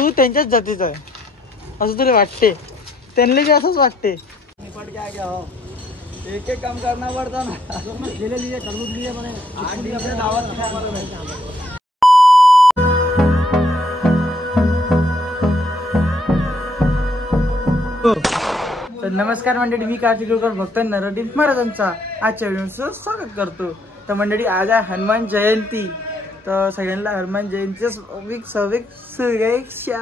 तू त्यांच्याच जातीचा आहे असं तुला वाटते, त्यांना बी असंच वाटते. निपट क्या क्या हो, एक एक काम करना पड़ता ना. ले लीजिए तरबूज लीजिए मैंने आज भी अपने दावत तर नमस्कार मंडळी, मी कार्तिक भक्त नरडी महाराजांचा आजच्या व्हिडिओचं स्वागत करतो. तर मंडळी आज आहे हनुमान जयंती, तर सगळ्यांना हनुमान जयंतीच्या शुभेच्छा.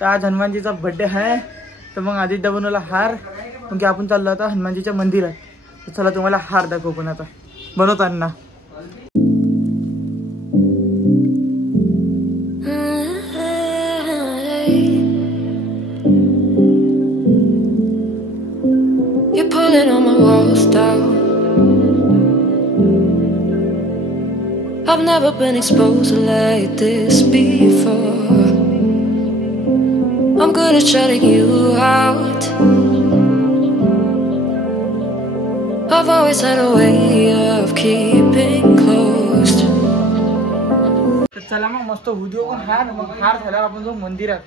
तर आज हनुमानजीचा बर्थडे आहे, तर मग आदित्य बनवला हार, म्हणजे आपण चाललो आता हनुमानजीच्या मंदिरात. तर चला तुम्हाला हार दाखवू पण आता बनवताना. On my walls down, I've never been exposed like this before. I'm good at shutting you out. I've always had a way of keeping closed. चला मग मस्त व्हिडिओ पण हार झाला आपण जो मंदिरात.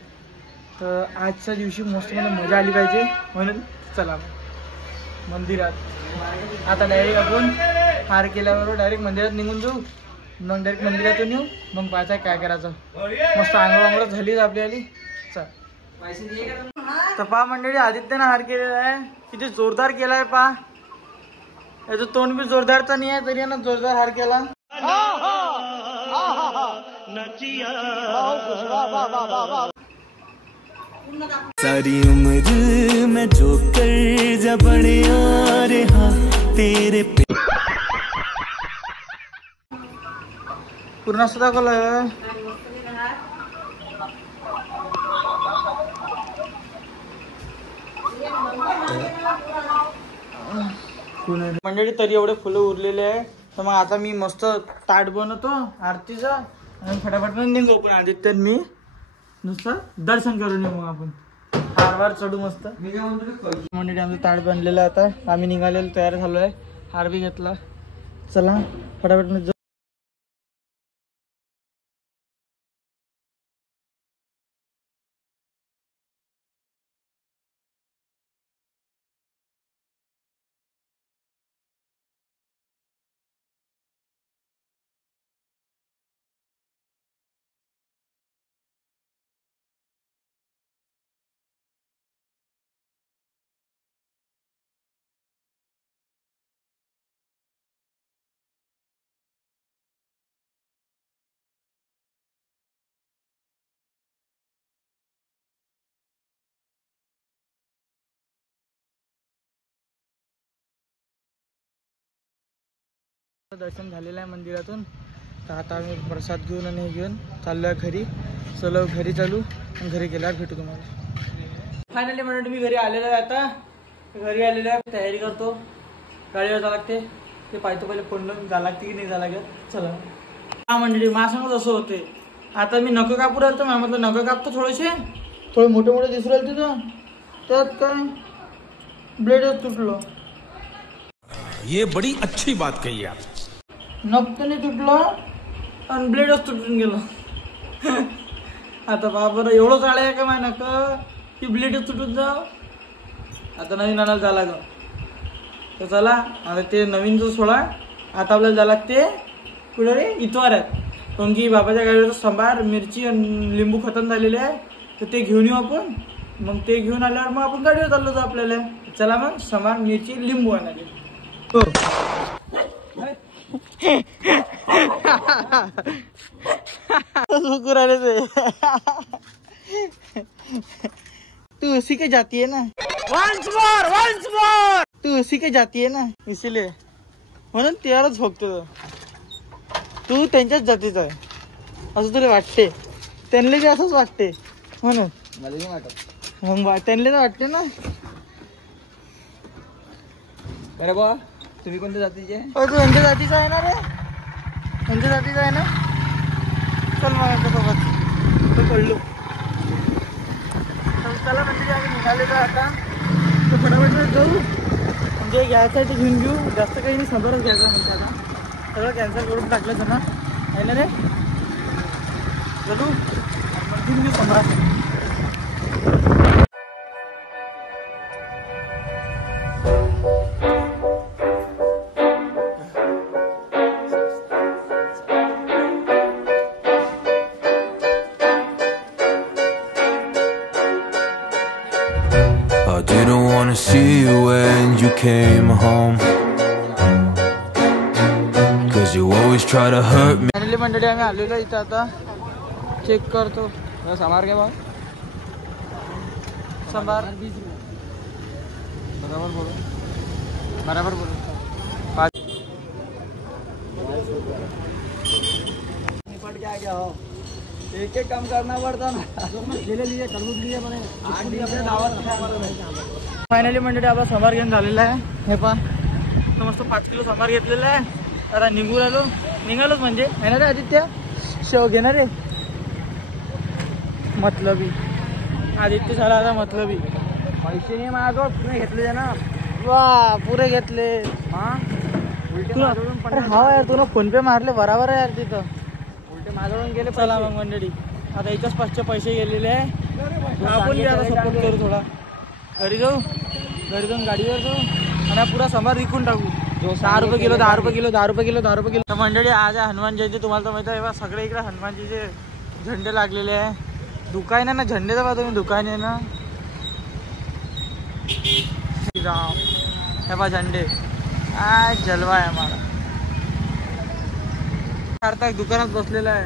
तर आजच्या दिवशी मस्त मला मजा आली पाहिजे म्हणून चला मंदिरात. आता डायरेक्ट आपण हार केल्याबरोबर डायरेक्ट मंदिरात निघून जाऊ, मग डायरेक्ट मंदिरातून येऊ, मग पाहायचं काय करायचं. मस्त आंघोळ झाली आपली आली. चल तर पहा मंडळी, आदित्यनं हार केलेला आहे, किती जोरदार केला आहे. पहा याचं तोंड बी जोरदारचा नाही आहे, तरी यानं जोरदार हार केला. सारी उम्र मैं जो कर जबड़े आ रहा तेरे पे पूर्ण असं दाखवलं. मंडळी तरी एवढे फुलं उरलेले आहे, तर मग आता मी मस्त ताट बनवतो आरतीचं आणि फटाफट निघू. पण आदित्य मी नुसतं दर्शन करून येऊ, मग आपण हारवार चढू मस्त. मंडळी आमचं ताट बनलेलं आहे, आता आम्ही निघालेलो तयार झालो आहे, हार बी घेतला. चला फटाफट दर्शन झालेलं आहे मंदिरातून. तर आता आम्ही प्रसाद घेऊन आणि घेऊन चाललो आहे घरी. चलो घरी चालू आणि घरी गेल्यावर भेटू तुम्हाला. फायनली म्हणून मी घरी आलेलो आहे. आता घरी आलेलो आहे, तयारी करतो, गाडीवर जावं लागते, ते पाहतो पहिले फोन जावं लागते की नाही जावं लागत. चला हा मंडळी, मला सांगत असं होते. आता मी नकं कापू राहिलो, तर म्हटलं नकं कापतो थोडे मोठे मोठे दिसू राहिले तिथं, त्यात काय ब्लेडच तुटलो. ये बड़ी अच्छी बात कही आप. नक्क नाही तुटलं आणि ब्लेडच तुटून गेलो. आता बाबा एवढं जाळं आहे का माय नक की ब्लेडच तुटून जाव. आता नवीन आणायला जा लाग. तर चला आता ते नवीनचं सोडा, आता आपल्याला जा लागते कुठे रे इतवाऱ्यात. कारण की बाबाच्या गाडीवर सांबार मिरची आणि लिंबू खतम झालेले आहे, तर ते घेऊन येऊ आपण. मग ते घेऊन आल्यावर मग आपण गाडीवर चाललो जाऊ आपल्याला. चला मग सांबार मिरची लिंबू आणायला. तू उसी के जाती है ना, once more तू उसी के जाती है ना, इसीलिए म्हणून त्यावरच भोगतो. तू त्यांच्याच जातीचा आहे असं तुला वाटते, त्यांना बी असंच वाटते म्हणून मला नाही वाटत. मग त्यांना तर वाटते ना. बरं बा, तुम्ही कोणत्या जातीचे? तू यांच्या जातीचा आहे ना रे, यांच्या जातीचा आहे ना. चल मग यांच्यासोबत तो कळलो. चला म्हणजे आम्ही निघालेलो आता, तर फटाफट जाऊ. म्हणजे घ्यायचं आहे ते घेऊन घेऊ, जास्त काही नाही, समोरच घ्यायचं म्हणजे. आता सगळं कॅन्सल करून टाकलं ना, आहे ना रे. चलू कंटिन्यू सम्राट. I didn't wanna see you when you came home, 'cause you always try to hurt me. Finally मंडळी आम्ही आलेलो इथं. आता चेक करतो. समार के बाद संभार बराबर बोलो. निपट क्या हो, एक एक काम करना पड़ता ना. ले लीजिए, तरबूज लीजिए बने. अपने दावत. फायनली मंडळी आपला संभार घेऊन झालेला आहे. हे पहा तर मस्त 5 किलो संभार घेतलेला आहे. आता निघालोच म्हणजे आहे ना रे आदित्य. शेव घेणार रे मतलबी. आदित्य झाला आता मतलबी. पैसे नाही माझ्याजवळ, पुणे घेतले ना. वा पुरे घेतले. हा उलटे तुला माझ्याकडून अरे हा यार तुला फोन पे मारले बराबर आहे यार तिथं. उलटे माझ्याकडून गेले. चला मग मंडळी आता याच्याच 5चे पैसे गेलेले आहे. आपण आता सपोर्ट करू थोडा. घरी जाऊन गाडीवर जाऊ आणि पुरा संभार विकून टाकू. 10 रुपये किलो 10 रुपये किलो 10 रुपये किलो 10 रुपये किलो. तर मंडळी आज आहे हनुमान जयंती. तुम्हाला तर माहिती आहे बा सगळे इकडे हनुमानजीचे झेंडे लागलेले आहे. दुकान आहे ना झेंडेचा बा तुम्ही दुकान आहे ना. श्रीराम हे बा झेंडे. आज जलवा आहे आम्हाला. सार्थक दुकानात बसलेला आहे.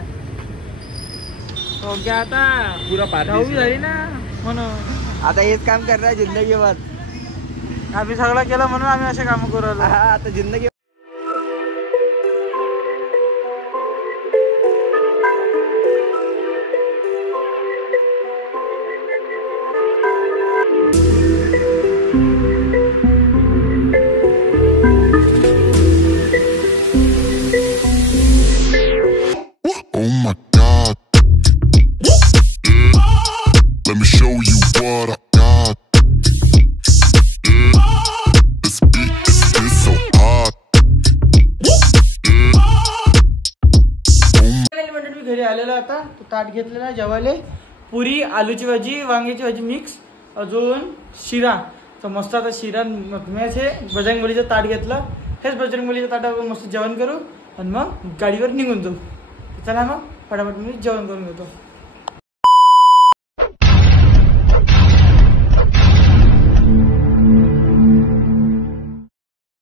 तो क्या आता पुरा दहावी झाली ना म्हणून आता हेच काम करणार जिंदगी भर. आम्ही सगळं केलं म्हणून आम्ही असे काम करू राहिलो. आता जिंदगी. Oh my God. Let me show you what I got. This beat is so hot. मी घरी आलेलो आता. तो ताट घेतलेला जेवायला. पुरी आलूची भाजी वांग्याची भाजी मिक्स अजून शिरा. तर मस्त आता शिरा मॅच बजरंगबलीचं ताट घेतलं. हेच बजरंगबलीचं ताटावर मस्त जेवण करू आणि मग गाडीवर निघून जाऊ. चला मग फटाफट मी जेवण करून घेतो.